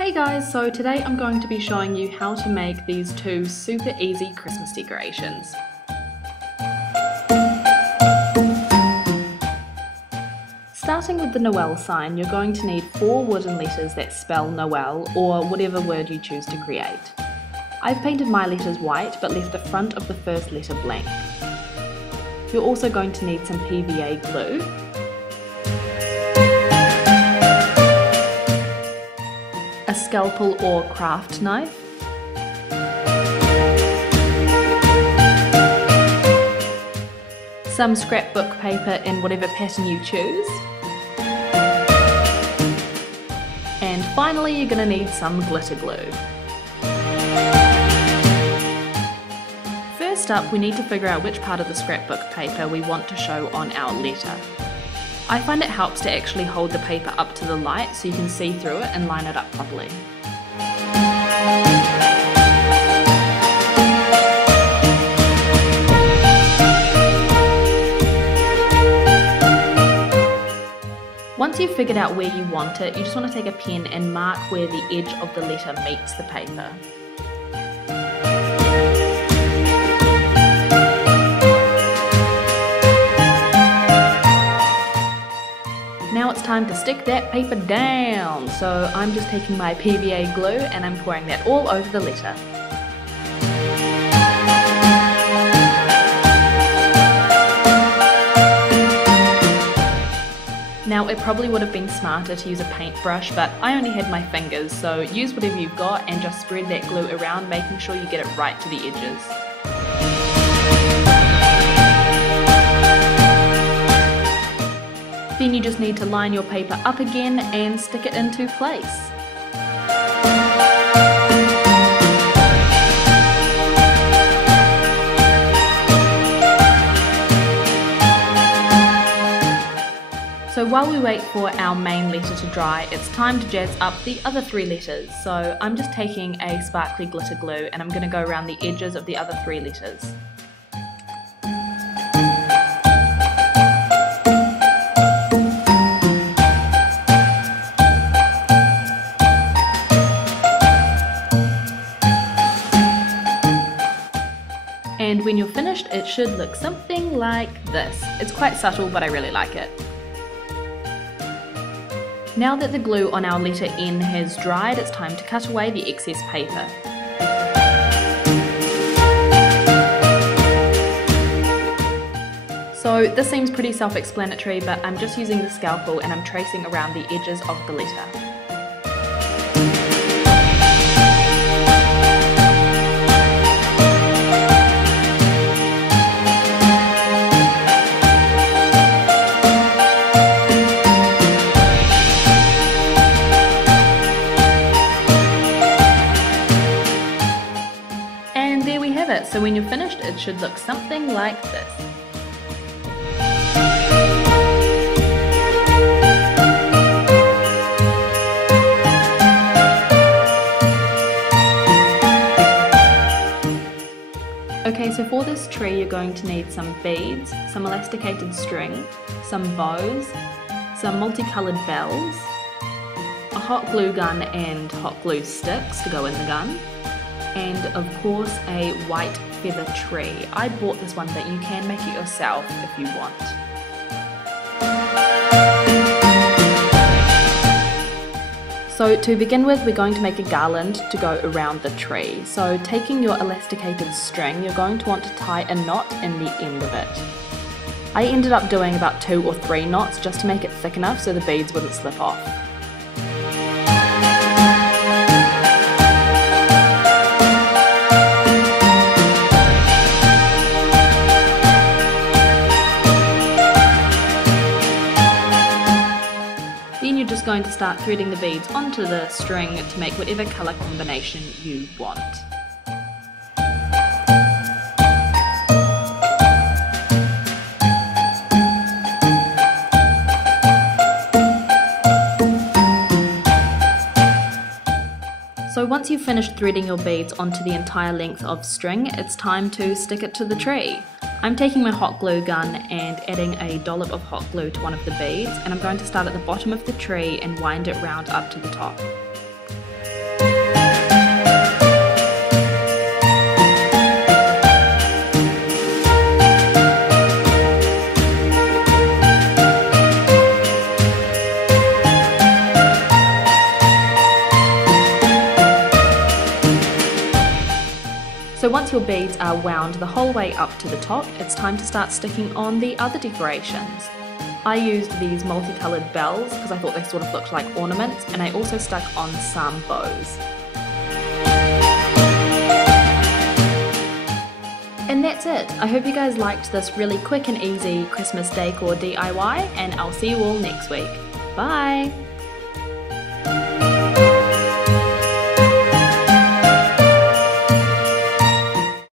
Hey guys, so today I'm going to be showing you how to make these two super easy Christmas decorations. Starting with the Noel sign, you're going to need 4 wooden letters that spell Noel, or whatever word you choose to create. I've painted my letters white but left the front of the first letter blank. You're also going to need some PVA glue, a scalpel or craft knife, some scrapbook paper in whatever pattern you choose, and finally you're going to need some glitter glue. First up, we need to figure out which part of the scrapbook paper we want to show on our letter. I find it helps to actually hold the paper up to the light so you can see through it and line it up properly. Once you've figured out where you want it, you just want to take a pen and mark where the edge of the letter meets the paper. Now it's time to stick that paper down, so I'm just taking my PVA glue and I'm pouring that all over the letter. Now it probably would have been smarter to use a paintbrush, but I only had my fingers, so use whatever you've got and just spread that glue around, making sure you get it right to the edges. Then you just need to line your paper up again and stick it into place. So while we wait for our main letter to dry, it's time to jazz up the other 3 letters. So I'm just taking a sparkly glitter glue and I'm going to go around the edges of the other 3 letters. And when you're finished, it should look something like this. It's quite subtle, but I really like it. Now that the glue on our letter N has dried, it's time to cut away the excess paper. So this seems pretty self-explanatory, but I'm just using the scalpel and I'm tracing around the edges of the letter. So when you're finished, it should look something like this. Okay, so for this tree you're going to need some beads, some elasticated string, some bows, some multicolored bells, a hot glue gun and hot glue sticks to go in the gun, and of course a white feather tree. I bought this one, but you can make it yourself if you want. So to begin with, we're going to make a garland to go around the tree. So taking your elasticated string, you're going to want to tie a knot in the end of it. I ended up doing about 2 or 3 knots just to make it thick enough so the beads wouldn't slip off. Just going to start threading the beads onto the string to make whatever colour combination you want. So once you've finished threading your beads onto the entire length of string, it's time to stick it to the tree. I'm taking my hot glue gun and adding a dollop of hot glue to one of the beads, and I'm going to start at the bottom of the tree and wind it round up to the top. once your beads are wound the whole way up to the top, it's time to start sticking on the other decorations. I used these multicoloured bells because I thought they sort of looked like ornaments, and I also stuck on some bows. And that's it. I hope you guys liked this really quick and easy Christmas decor DIY, and I'll see you all next week. Bye!